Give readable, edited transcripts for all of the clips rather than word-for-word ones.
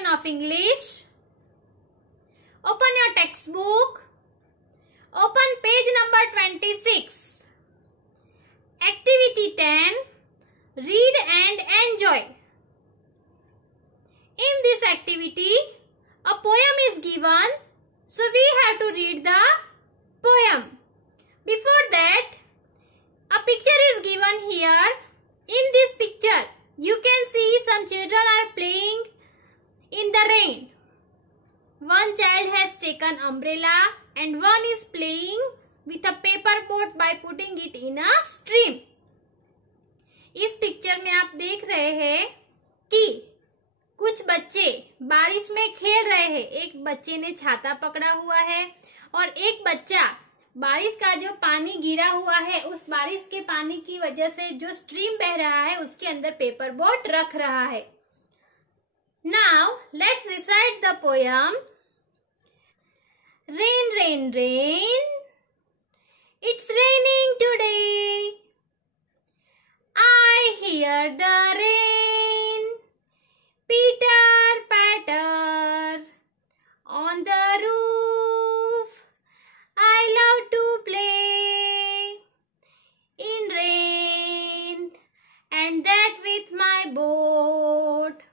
section of English. Open your textbook. Open page number 26. Activity 10. Read and enjoy. In this activity, a poem is given, so we have to read the poem. Before that, a picture is given here. In this picture, you can see some children are playing in the rain. One child has taken umbrella and one is playing with a paper boat by putting it in a stream. इस picture में आप देख रहे हैं कि कुछ बच्चे बारिश में खेल रहे हैं। एक बच्चे ने छाता पकड़ा हुआ है और एक बच्चा बारिश का जो पानी गिरा हुआ है उस बारिश के पानी की वजह से जो स्ट्रीम बह रहा है उसके अंदर पेपर बोट रख रहा है। Now let's recite the poem. Rain rain rain, it's raining today, I hear the rain, pitter patter on the roof, I love to play in rain and that with my boat,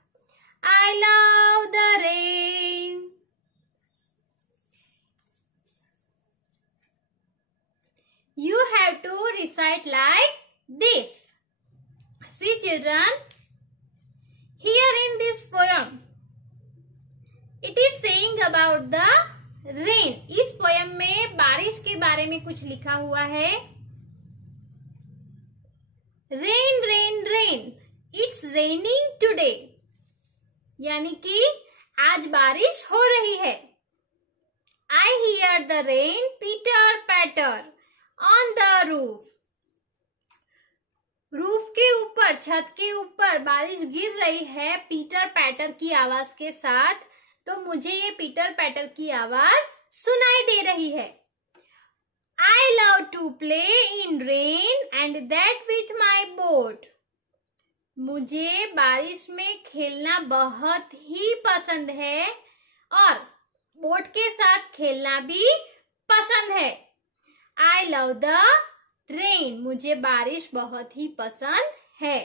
I love the rain. You have to recite like this. See children, here in this poem, it is saying about the rain. इस poem में बारिश के बारे में कुछ लिखा हुआ है। Rain rain rain, it's raining today, यानी कि आज बारिश हो रही है। I hear the rain pitter patter on the roof, roof के ऊपर, छत के ऊपर बारिश गिर रही है पीटर पैटर की आवाज के साथ। तो मुझे ये पीटर पैटर की आवाज सुनाई दे रही है। I love to play in rain and that with my boat. मुझे बारिश में खेलना बहुत ही पसंद है और बोट के साथ खेलना भी पसंद है। I love the rain. मुझे बारिश बहुत ही पसंद है।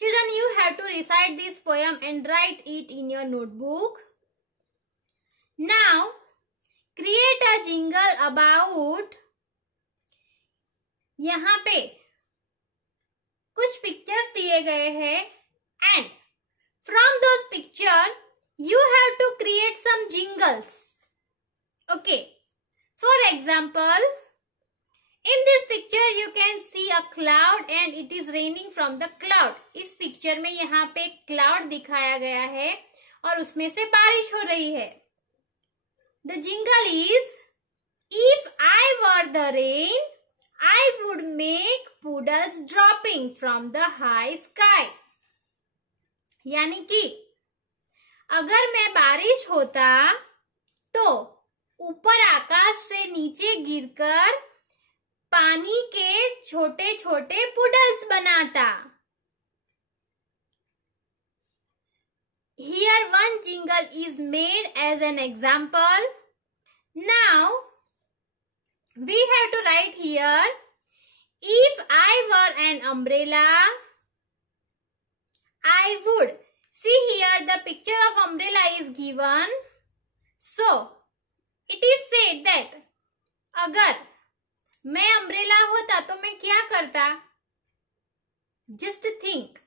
Children, you have to recite this poem and write it in your notebook. Now, create a jingle about, यहाँ पे कुछ पिक्चर्स दिए गए हैं and from those pictures, you have to create some jingles. Okay. For example, in this picture you can see a cloud and it is raining from the cloud. इस picture में यहाँ पे क्लाउड दिखाया गया है और उसमें से बारिश हो रही है। The jingle is, if I were the rain, I would make puddles dropping from the high sky. यानी कि अगर मैं बारिश होता तो ऊपर आकाश से नीचे गिरकर पानी के छोटे छोटे पुडल्स बनाता। Here one jingle is made as an example. Now we have to write here, if I were an umbrella, I would. See here the picture of umbrella is given. So it is said that अगर मैं umbrella होता तो मैं क्या करता? Just think,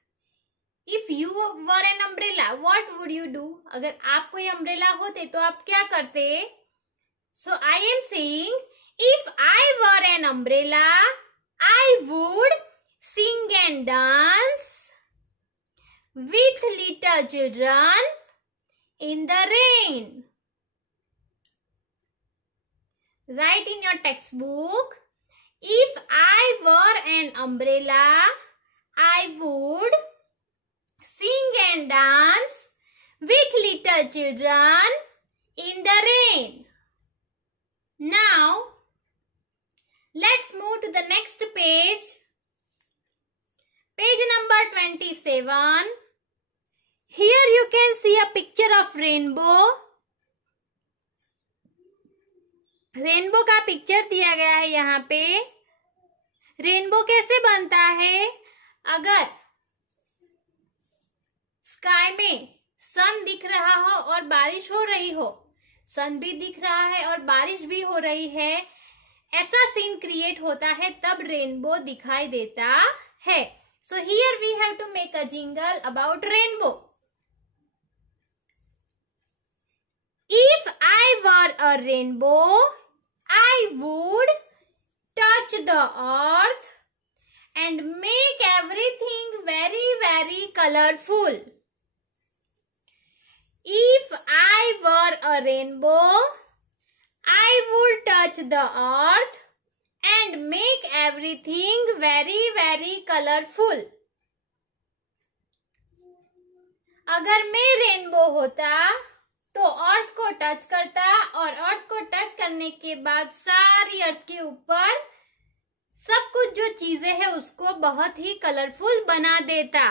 if you were an umbrella, what would you do? अगर आप कोई अम्ब्रेला होते तो आप क्या करते? So I am saying, if I were an umbrella, I would sing and dance with little children in the rain. Write in your textbook, if I were an umbrella, I would sing and dance with little children in the rain. Now, let's move to the next page. Page number 27. Here you can see a picture of rainbow. Rainbow का picture दिया गया है यहाँ पे. Rainbow कैसे बनता है? अगर स्काई में सन दिख रहा हो और बारिश हो रही हो, सन भी दिख रहा है और बारिश भी हो रही है, ऐसा सीन क्रिएट होता है, तब रेनबो दिखाई देता है. So here we have to make a jingle about rainbow. If I were a rainbow, I would touch the earth and make everything very, very colorful. If I were a rainbow, I would touch the earth and make everything very, very colorful. अगर मैं rainbow होता तो अर्थ को touch करता और अर्थ को touch करने के बाद सारी अर्थ के ऊपर सब कुछ जो चीजें हैं उसको बहुत ही कलरफुल बना देता.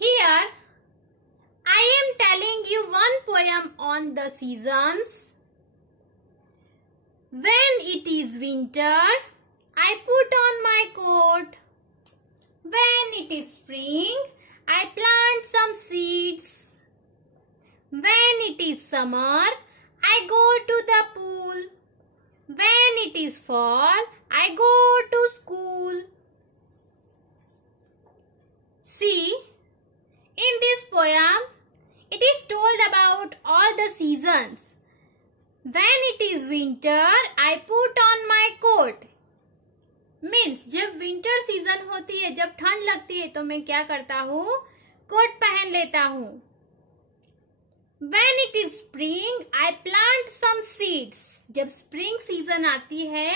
Here I am telling you one poem on the seasons. When it is winter, I put on my coat. When it is spring, I plant some seeds. When it is summer, I go to the pool. When it is fall, I go to school. See, in this poem, it is told about all the seasons. When it is winter, I put on my coat. Means जब winter season होती है, जब ठंड लगती है, तो मैं क्या करता हूँ? कोट पहन लेता हूँ. When it is spring, I plant some seeds. जब स्प्रिंग सीजन आती है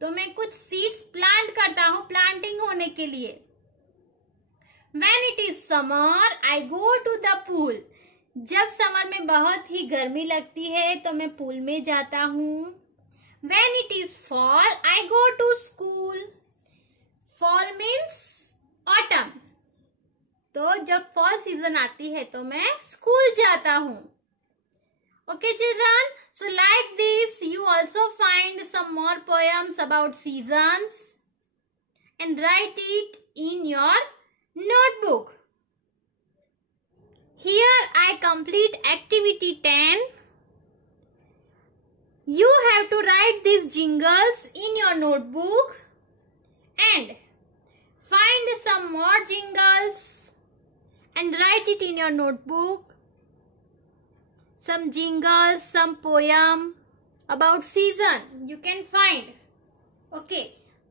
तो मैं कुछ सीड्स प्लांट करता हूँ प्लांटिंग होने के लिए. When it is summer, I go to the pool. जब समर में बहुत ही गर्मी लगती है तो मैं पूल में जाता हूँ. When it is fall, I go to school. Fall means autumn. तो जब फॉल सीजन आती है तो मैं स्कूल जाता हूँ. Okay children, so like this you also find some more poems about seasons and write it in your notebook. Here I complete activity 10. You have to write these jingles in your notebook and find some more jingles and write it in your notebook. Some jingles, some poem about season you can find. Okay,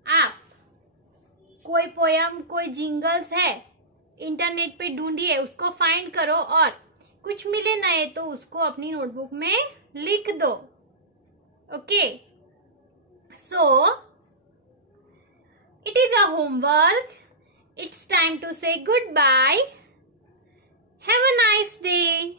आप कोई poem कोई jingles है internet पे ढूंढिए, उसको find करो और कुछ मिले नए तो उसको अपनी नोटबुक में लिख दो. Okay, so it is a homework. It's time to say goodbye. Have a nice day.